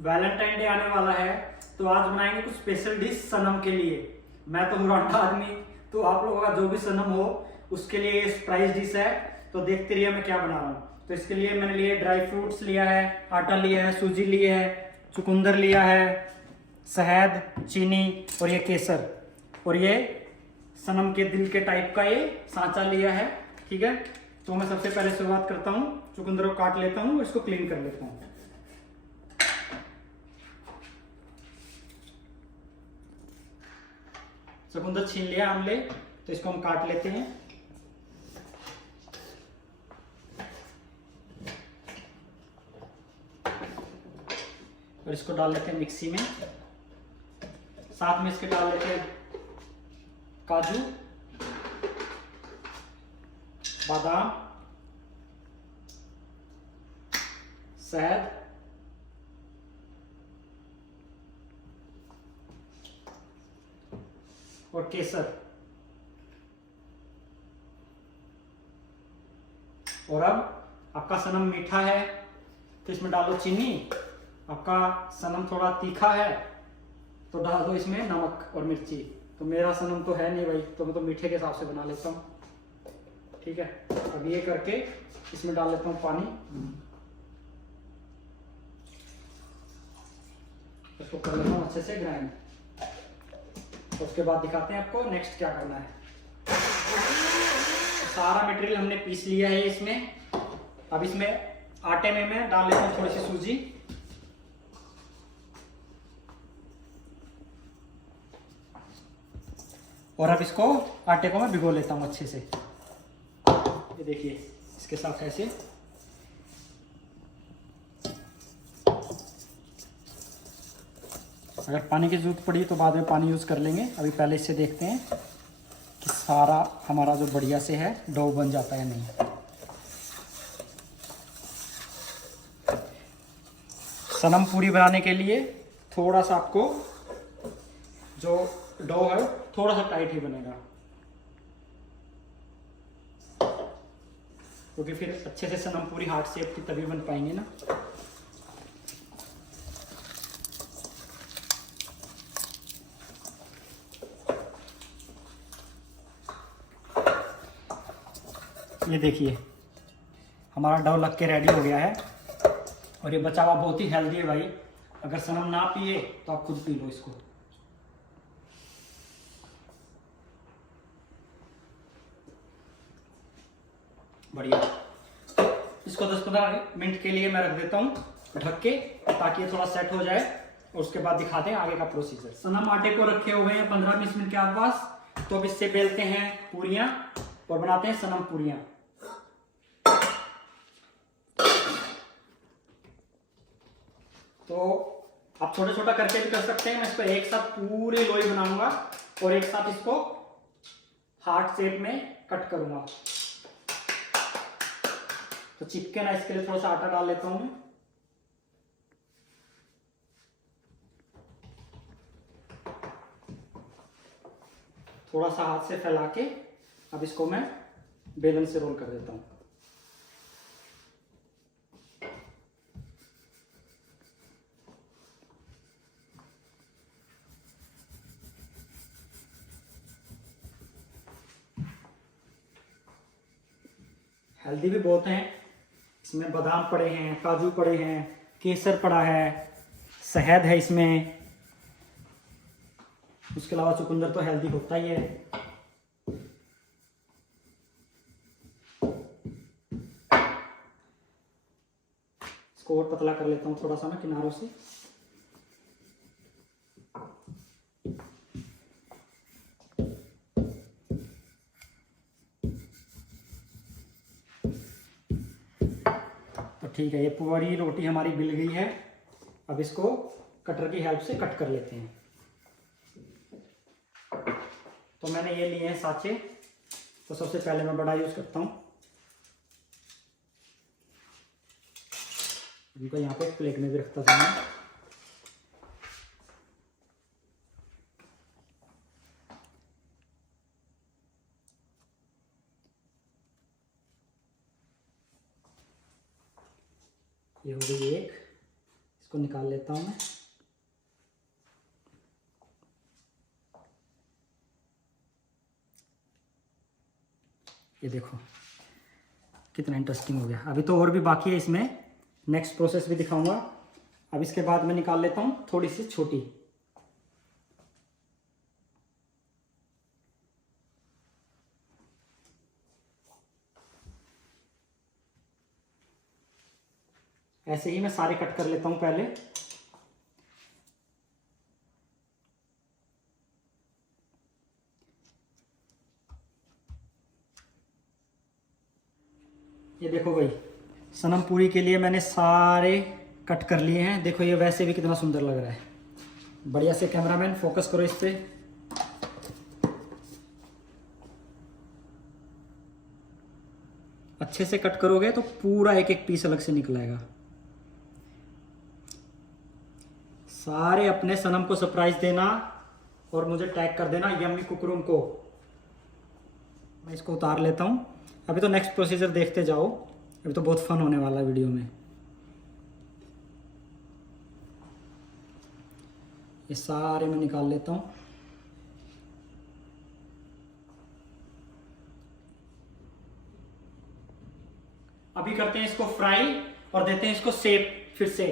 Valentine day आने वाला है तो आज बनाएंगे कुछ स्पेशल डिश सनम के लिए। मैं तो मुरांडा आदमी, तो आप लोगों का जो भी सनम हो उसके लिए ये सरप्राइज डिश है। तो देखते रहिए मैं क्या बना रहा हूँ। तो इसके लिए मैंने लिए ड्राई फ्रूट्स लिया है, आटा लिया है, सूजी लिए है, चुकंदर लिया है, शहद, चीनी और ये केसर, और ये सनम के दिल के टाइप का ये सांचा लिया है। ठीक है, तो मैं सबसे पहले शुरुआत करता हूँ, चुकंदर को काट लेता हूँ, इसको क्लीन कर लेता हूँ। चुकंदर छीन लिया हमने, तो इसको हम काट लेते हैं। और इसको डाल लेते हैं मिक्सी में। साथ में इसके डाल लेते हैं काजू, बादाम, शहद, और केसर। और अब आपका सनम मीठा है तो इसमें डालो चीनी, आपका सनम थोड़ा तीखा है तो डाल दो इसमें नमक और मिर्ची। तो मेरा सनम तो है नहीं भाई, तो मैं तो मीठे के हिसाब से बना लेता हूँ। ठीक है, अब ये करके इसमें डाल लेता हूँ पानी, इसको कर लेता हूँ अच्छे से ग्राइंड। तो उसके बाद दिखाते हैं आपको नेक्स्ट क्या करना है। सारा मटेरियल हमने पीस लिया है इसमें। अब इसमें आटे में मैं डाल लेता हूँ थोड़ी सी सूजी, और अब इसको आटे को मैं भिगो लेता हूँ अच्छे से। ये देखिए इसके साथ ऐसे। अगर पानी की जरूरत पड़ी तो बाद में पानी यूज कर लेंगे, अभी पहले इससे देखते हैं कि सारा हमारा जो बढ़िया से है डो बन जाता है नहीं। सनम पूरी बनाने के लिए थोड़ा सा आपको जो डो है थोड़ा सा टाइट ही बनेगा, क्योंकि फिर अच्छे से सनम पूरी हार्ट शेप की तभी बन पाएंगे ना। ये देखिए हमारा डो लग के रेडी हो गया है, और ये बचा हुआ बहुत ही हेल्दी है भाई। अगर सनम ना पिए तो आप खुद पी लो इसको। बढ़िया। तो इसको 10-15 मिनट के लिए मैं रख देता हूँ ढक के, ताकि ये थोड़ा सेट हो जाए, और उसके बाद दिखाते हैं आगे का प्रोसीजर। सनम आटे को रखे हुए हैं 15-20 मिनट के आसपास। तो अब इससे बेलते हैं पूरियां और बनाते हैं सनम पूरियां। तो आप छोटा छोटा करके भी कर सकते हैं। मैं इसको एक साथ पूरे लोई बनाऊंगा और एक साथ इसको हार्ट शेप में कट करूंगा। तो चिपके ना इसके लिए थोड़ा सा आटा डाल लेता हूं मैं। थोड़ा सा हाथ से फैला के अब इसको मैं बेलन से रोल कर देता हूं। हेल्दी भी बहुत हैं, इसमें बादाम पड़े हैं, काजू पड़े हैं, केसर पड़ा है, शहद है इसमें। उसके अलावा चुकंदर तो हेल्दी होता ही है। इसको और पतला कर लेता हूँ थोड़ा सा मैं किनारों से। ठीक है, ये पूरी रोटी हमारी बिल गई है। अब इसको कटर की हेल्प से कट कर लेते हैं। तो मैंने ये लिए हैं साँचे। तो सबसे पहले मैं बड़ा यूज करता हूँ। इनको यहाँ पे प्लेट में भी रखता था मैं। ये हो गई एक, इसको निकाल लेता हूँ मैं। ये देखो कितना इंटरेस्टिंग हो गया। अभी तो और भी बाकी है इसमें, नेक्स्ट प्रोसेस भी दिखाऊंगा। अब इसके बाद मैं निकाल लेता हूँ थोड़ी सी छोटी। ऐसे ही मैं सारे कट कर लेता हूँ पहले। ये देखो भाई, सनम पूरी के लिए मैंने सारे कट कर लिए हैं। देखो ये वैसे भी कितना सुंदर लग रहा है। बढ़िया से कैमरामैन फोकस करो इस पे। अच्छे से कट करोगे तो पूरा एक एक पीस अलग से निकल आएगा। सारे अपने सनम को सरप्राइज देना और मुझे टैग कर देना यम्मी कुकरूम को। मैं इसको उतार लेता हूँ। अभी तो नेक्स्ट प्रोसीजर देखते जाओ, अभी तो बहुत फन होने वाला है वीडियो में। ये सारे मैं निकाल लेता हूँ। अभी करते हैं इसको फ्राई और देते हैं इसको शेप फिर से।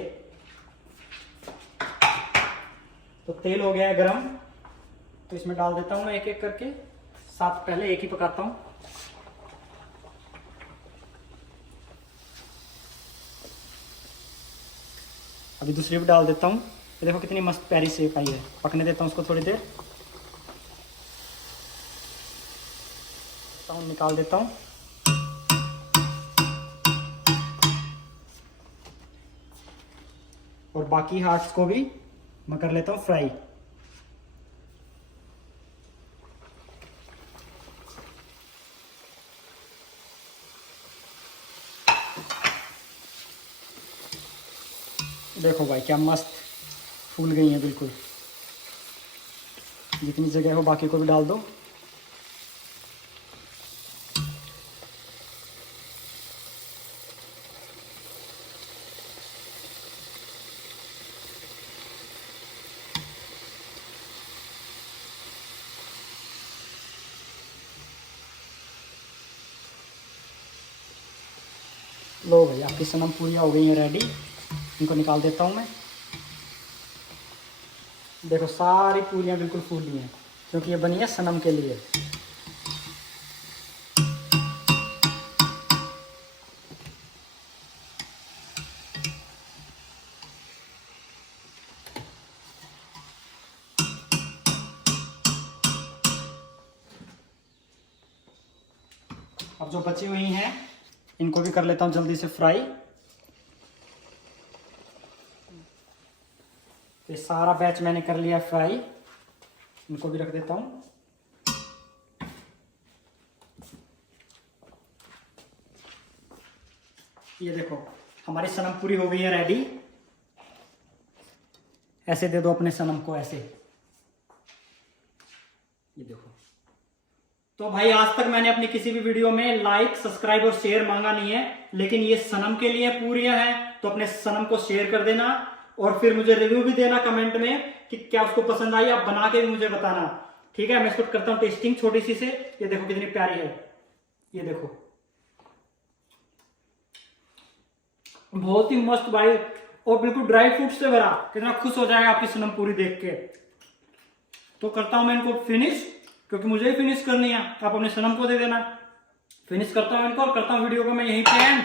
तो तेल हो गया है गरम, तो इसमें डाल देता हूँ मैं एक एक करके। साथ पहले एक ही पकाता हूँ। अभी दूसरी भी डाल देता हूँ। ये देखो कितनी मस्त प्यारी शेप आई है। पकने देता हूँ उसको थोड़ी देर। निकाल देता हूँ। और बाकी हार्ट्स को भी मैं कर लेता हूँ फ्राई। देखो भाई क्या मस्त फूल गई है बिल्कुल। जितनी जगह हो बाकी को भी डाल दो। लो भाई आपकी सनम पूरियाँ हो गई हैं रेडी। इनको निकाल देता हूँ मैं। देखो सारी पूरियाँ बिल्कुल फूली हैं क्योंकि ये बनी है सनम के लिए। अब जो बची हुई हैं इनको भी कर लेता हूँ जल्दी से फ्राई। ये सारा बैच मैंने कर लिया फ्राई। इनको भी रख देता हूँ। ये देखो हमारी सनम पूरी हो गई है रेडी। ऐसे दे दो अपने सनम को, ऐसे। ये देखो। तो भाई आज तक मैंने अपनी किसी भी वीडियो में लाइक सब्सक्राइब और शेयर मांगा नहीं है, लेकिन ये सनम के लिए पूरियां हैं तो अपने सनम को शेयर कर देना और फिर मुझे रिव्यू भी देना कमेंट में कि क्या उसको पसंद आई। आप बना के भी मुझे बताना, ठीक है। मैं इसको करता हूँ टेस्टिंग छोटी सी से। ये देखो कितनी प्यारी है। ये देखो बहुत ही मस्त भाई, और बिल्कुल ड्राई फ्रूट से भरा। कितना खुश हो जाएगा आपकी सनम पूरी देख के। तो करता हूं मैं इनको फिनिश, क्योंकि मुझे ही फिनिश करनी है। आप अपने सनम को दे देना। फिनिश करता हूं इनको और करता हूं वीडियो को मैं यहीं पे एंड।